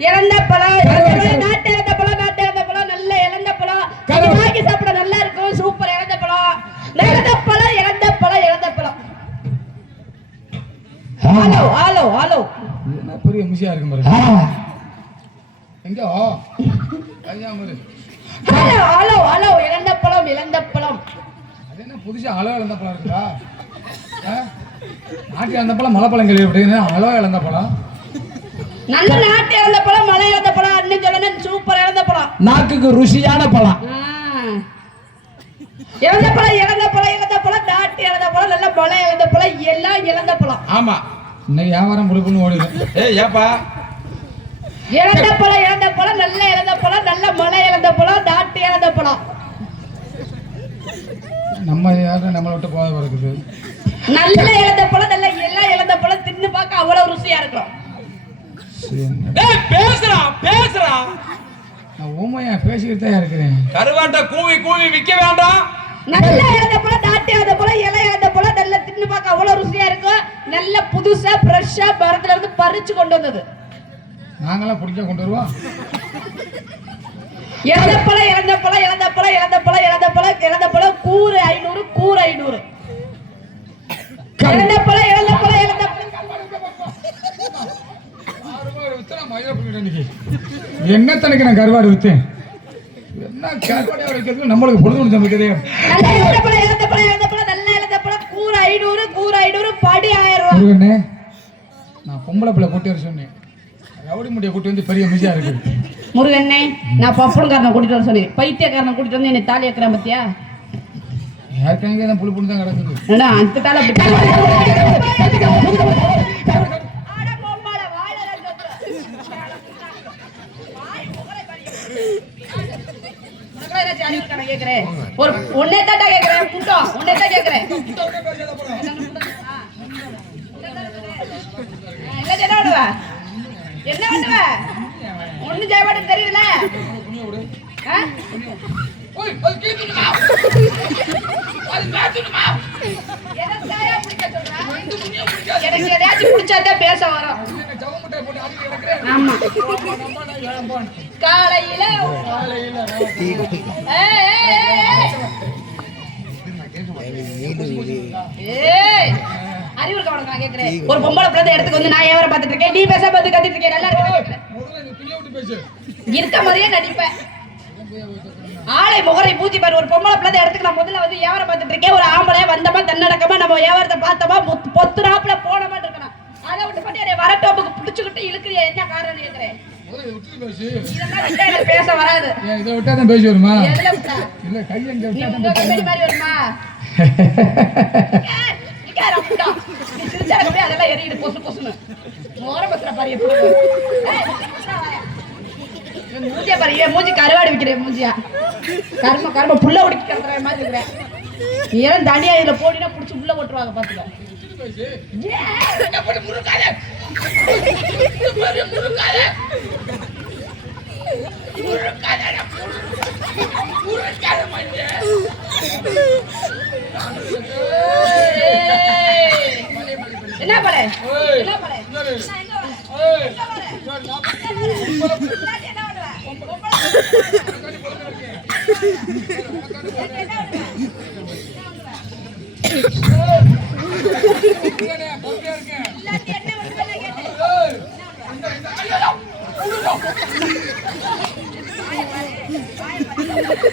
இறந்த பழம் இறந்த. நாட்டு இறந்த பழம் நாட்டு இறந்த பழம் நல்ல இறந்த பழம். வாங்கி சாப்பிட நல்லா இருக்கும் சூப்பர் இறந்த பழம். இறந்த பழம் இறந்த பழம் இறந்த பழம். ஹலோ ஹலோ ஹலோ என்ன பெரிய மிஷியா இருக்கும் பாருங்க. எங்க? ஹலோ ஹலோ ஹலோ இறந்த பழம் இறந்த பழம். அது என்ன புதுசா அளவு இழந்த பழம் இருக்குதா? ஆ? நாட்டு இழந்த பழம் மலை பழம் கேள்விப்பட்டீங்கன்னா அளவு இழந்த பழம். நல்ல நாட்டு இறந்த பழம் மலை இறந்த பழம் அண்ணன் சொல்லணும் சூப்பர் இறந்த பழம் நாக்குக்கு ருசியான பழம் ஆ. இறந்த பழம் இறந்த பழம் இறந்த பழம் நாட்டு இறந்த பழம் நல்ல மலை இறந்த பழம் எல்லாம் இறந்த பழம் ஆமா இன்னைக்கு வியாபாரம் புடுப்புன்னு ஓடிடும் ஏய் ஏப்பா இறந்த பழம் இறந்த பழம் நல்ல இறந்த பழம் நல்ல மலை இறந்த பழம் நாட்டு இறந்த பழம் நம்ம யாரும் நம்மளை விட்டு போத இருக்குது நல்ல இறந்த பழம் நல்ல எல்லாம் இறந்த பழம் தின்னு பார்க்க அவ்வளவு ருசியா இருக்கும் சரி, என்ன? ஏய் பேசுறா பேசுறா நான் ஊமையா பேசிக்கிட்டு இருக்கிறேன். கருவாட்டை கூவி கூவி விக்க வேண்டாம். நல்ல இறந்த பழம் நாட்டு இறந்த பழம் இலை பழம் நல்ல தின்னு பார்க்க அவ்வளவு ருசியா இருக்கும் நல்ல புதுசா ஃப்ரெஷ்ஷா மரத்துல இருந்து பறிச்சு கொண்டு வந்தது. நாங்களாம் பிடிக்க கொண்டு வருவோம் இறந்த பழம் இறந்த பழம் இறந்த பழம் இறந்த பழம் என்ன தனக்கு நான் கருவாடு வித்தேன்? என்ன கருவாடு வைக்கிறது நம்மளுக்கு பொழுது சமைக்கிறதே கூறு ஐநூறு கூறு ஐநூறு படி ஆயிரம் ரூபாய். நான் பொம்பளை பிள்ளை கூட்டி வர சொன்னேன். ரவுடி முடியை கூட்டி வந்து பெரிய மிஜியா இருக்குது முருகண்ணே நான் பப்பனக்காரனை கூட்டிட்டு வர சொன்னேன். பைத்தியக்காரனை கூட்டிட்டு வந்து என்னை தாலி ஏக்கிறேன் பத்தியா? ஏற்கனவே புழு புழு தான் கிடக்குது அந்த தாலி அப்படி அட பொம்மால, வாயில ரெண்டு உனக்குலாம் ஏதாச்சும் அறிவு இருக்காடா கேக்குறேன்? ஒரு உன்னை தான்டா கேக்குறேன். கூட்டம் உன்னை தான் கேக்குறேன். என்ன விடுவ? என்ன பண்ணுவ ஒண்ணு மாட்டேன்னு தெரியல? எனக்கு எதையாச்சும் பிடிச்சாதான் பேச வரும். ஆமா. காலையில. அறிவு இருக்கா நான் கேக்குறேன். ஒரு பொம்பளை பிள்ளை இடத்துக்கு வந்து நான் ஏவரை பார்த்துட்டு இருக்கேன்? நீ பேச பார்த்து கத்திட்டு இருக்கேன். நல்லா இருக்கு இருக்க மாதிரியே நடிப்பேன். ஆளை முகரை பூச்சி பாரு. ஒரு பொம்பளை பிள்ளை இடத்துக்கு நான் முதல்ல வந்து வியாபாரம் பார்த்துட்டு இருக்கேன்? ஒரு ஆம்பளை வந்தமா தன்னடக்கமா நம்ம வியாபாரத்தை பார்த்தோமா? பொத்து- பொத்து நாப்புல போனமா இருக்கணும். அதை விட்டு பண்ணி என்னை வரட்டோப்புக்கு பிடிச்சுக்கிட்டு இழுக்கிறிய? என்ன காரணம் எனக்கு பேச. வராது. இதை விட்டா தான் பேசி வருமா? இல்ல அதெல்லாம் எரியுது பொசு பொசுன்னு. பத்திர பாரு எப்படி மூஞ்சியா பாரு மூஞ்சி கருவாடு விக்கிறேன் மூஞ்சியா? கரும கரும புள்ள உடுக்கி கிடக்குற மாதிரி இருக்கிறேன் எல்லாம் தனியா இதுல போடினா புடிச்சு உள்ள போட்டுருவாங்க பாத்துக்க. முறுக்காத. முறுக்காத. என்ன பட? என்ன பட என்ன எங்க வர எங்க வர என்ன பண்ணுவ இல்லாட்டி என்ன பண்ணுவ கேட்டேன் என்னமோ சொல்ல வந்தியே, சொல்லு. எவ்வளவு பேர் வந்து விளையாடி? ஒண்ணும் செய்ய மாட்டீல. அப்புறம் எதுக்கு வாய் கிளிய கிளிய பேசுற? கிளிய விட மாட்டேன்டா. என்ன கிளிய? வாய் கிளிய. அது என்ன மண்டையில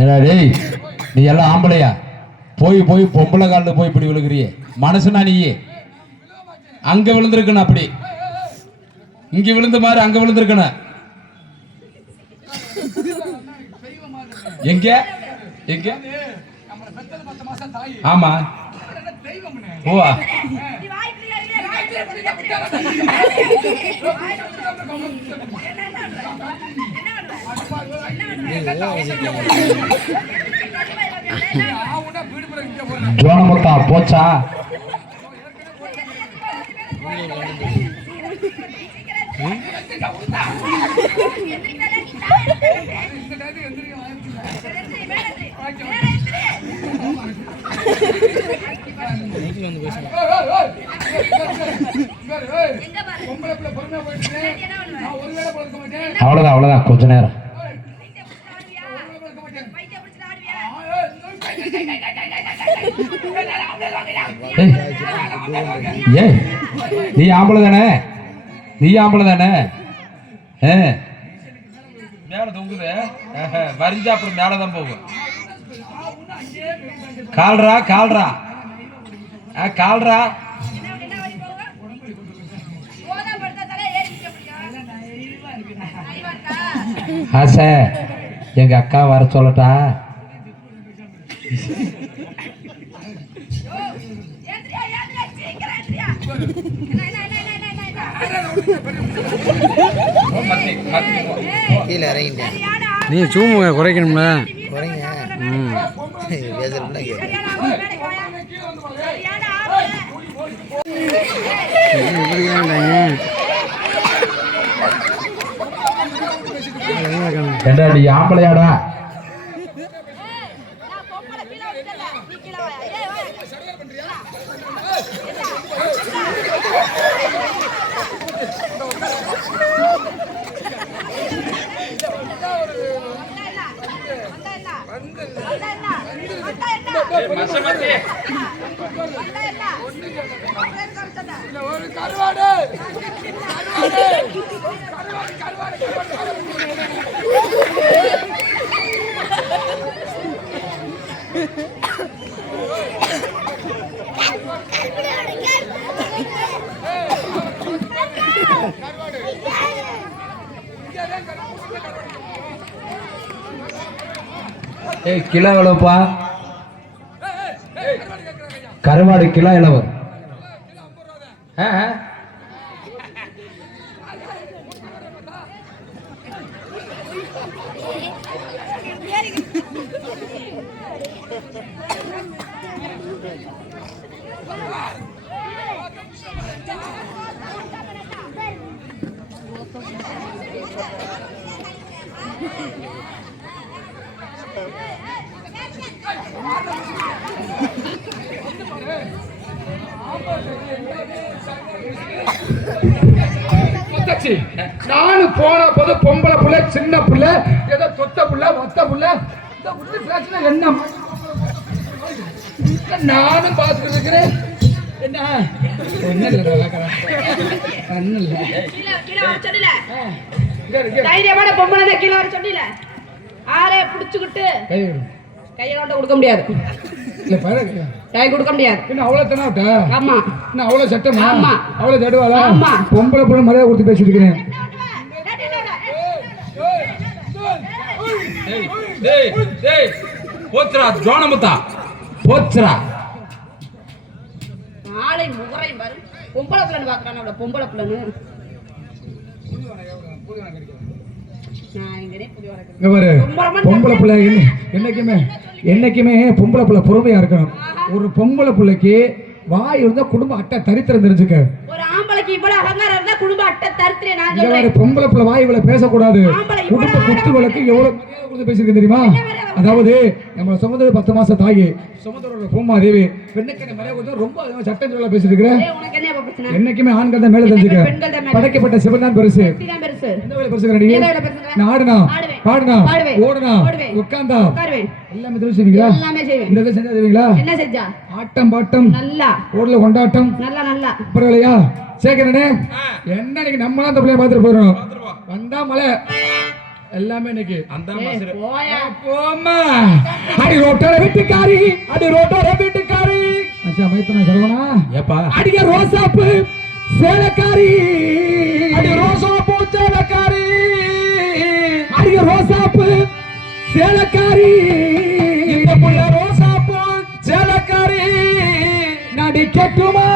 ஏடா டேய் நீ எல்லாம் ஆம்பளையா? போய் போய் பொம்பளை காலில் போய் இப்படி விழுகிறியே? மனசுனா நீயே? அங்க விழுந்திருக்கணும் அப்படி. இங்க விழுந்த மாதிரி அங்க விழுந்திருக்கணும். எங்க? எங்க? ஆமா. தெய்வம்னே ஓ நீ ஜோனமுத்தா போச்சா? எந்திரிக்க பழக்க மாட்டேன் அவ்வளவுதான் அவ்வளவுதான். கொஞ்ச நேரம். ஏய் நீ ஆம்பளை தானே நீ ஆம்பளை தானே ஆ மேல தொங்குது. வரிஞ்சா அப்புறம் மேலதான் போகும். கால்ரா கால்ரா கால்ரா? ஆசை எங்க அக்கா வர சொல்லட்டா? ஏந்திரியா, ஏந்திரியா, சீக்கிரம் ஏந்திரியா. என்ன, என்ன, என்ன, என்ன, என்ன, என்ன? ஓ, மத்தி, மத்தி, போ. கீழே இறங்கிட்டேன் சரியான ஆள் நீ சூமுக குறைக்கணும்ல குறைங்க பேசுறதுனா கேட்கு சரியான ஆள் வேலைக்கு வாயா. சரியான ஆள் இப்படி ஏன்டாங்க ஏண்டா நீ ஆம்பளையாடா? நான் ஒரு கருவாடு. ஏய் கிலோ எவ்வளோப்பா கருவாடு கிலோ எவ்வளவு? হ্যাঁ হ্যাঁ முத்தச்சி நானும் போன போது பொம்பளை புள்ள சின்ன புள்ள ஏதோ தொத்த புள்ள ஒத்த புள்ள. இந்த புள்ளி பேசுனா என்ன நானும் பார்த்துட்டு இருக்கிறேன். என்ன? ஒன்றும் இல்லை. ஒன்றும் இல்லை. தைரியமான பொம்பளை கீழே வர சொல்லல. ஆரே புடிச்சுக்கிட்டு கை விடு. கையை நோட்ட கொடுக்க முடியாது. இல்ல கை கொடுக்க முடியாது. என்ன அவ்வளோ தானே விட்டா ஆமா. என்ன அவ்வளோ சட்டமா? ஆமா. அவ்வளோ தடுவாளா? ஆமா. பொம்பளை புள்ள மரியாதை கொடுத்து பேசிட்டு இருக்கிறேன். டேய், டேய், டேய். போச்சுடா ஜோனமுத்தா. போச்சுடா. நாளை முகரையும் பாரு. பொம்பளை பிள்ளைன்னு பாக்குறான் அவளை பொம்பளை பிள்ளைன்னு. பொம்பளை பிள்ளை என்ன- என்னைக்குமே என்னைக்குமே பொம்பளை பிள்ளை பொறுமையா இருக்கணும். ஒரு பொம்பளை பிள்ளைக்கு வாய் இருந்தா குடும்ப அட்டை தரித்திரம் தெரிஞ்சுக்க. ஒரு ஆம்பளைக்கு இவ்வளவு அகங்காரம் இருந்தா குடும்ப அட்டை நான் சொல்றேன். பொம்பளை பிள்ளை வாய் இவ்வளவு பேசக்கூடாது. குடும்ப இவ்வளவு குத்து வழக்கு எவ்வளவு கொடுத்து பேசியிருக்கேன் தெரியுமா? அதாவது நம்மளை சுமந்தது பத்து மாசம் தாயி சுமந்தரோட பூமா தேவி பெண்ணுக்கு மரியாதை கொடுத்து ரொம்ப சட்டம் சொல்ல பேசிட்டு இருக்கிறேன் என்னைக்குமே ஆண்கள் தான் மேல தெரிஞ்சுக்க. படைக்கப்பட்ட சிவன் தான் பெருசு. வேலை. பாடுனா. ஓடுனா. உட்கார்ந்தா எல்லாமே தெரிஞ்சு செய்வீங்களா? எல்லாமே செய்வேன். இந்த செஞ்சா செய்வீங்களா என்ன செஞ்சா? ஆட்டம் பாட்டம். நல்லா. ஓடல கொண்டாட்டம். நல்லா நல்லா. பரவாயில்லையா? சேகரனே என்ன இன்னைக்கு நம்மளாம் அந்த பிள்ளைய பார்த்துட்டு போயிடும் வந்தா மலை எல்லாமே இன்னைக்கு. அந்த போயா. போம்மா. அடி ரோட்டோர வீட்டுக்காரி. அடி ரோட்டோர வீட்டுக்காரி. அச்சா மைத்தனா சரவணா. ஏப்பா. அடிய ரோசாப்பு. சேலக்காரி. அடி ரோசாப்பு. சேலக்காரி அரிய ரோசாப்பு சேலக்காரி. இந்த புள்ள ரோசாப்பு சேலக்காரி நடிக்கட்டுமா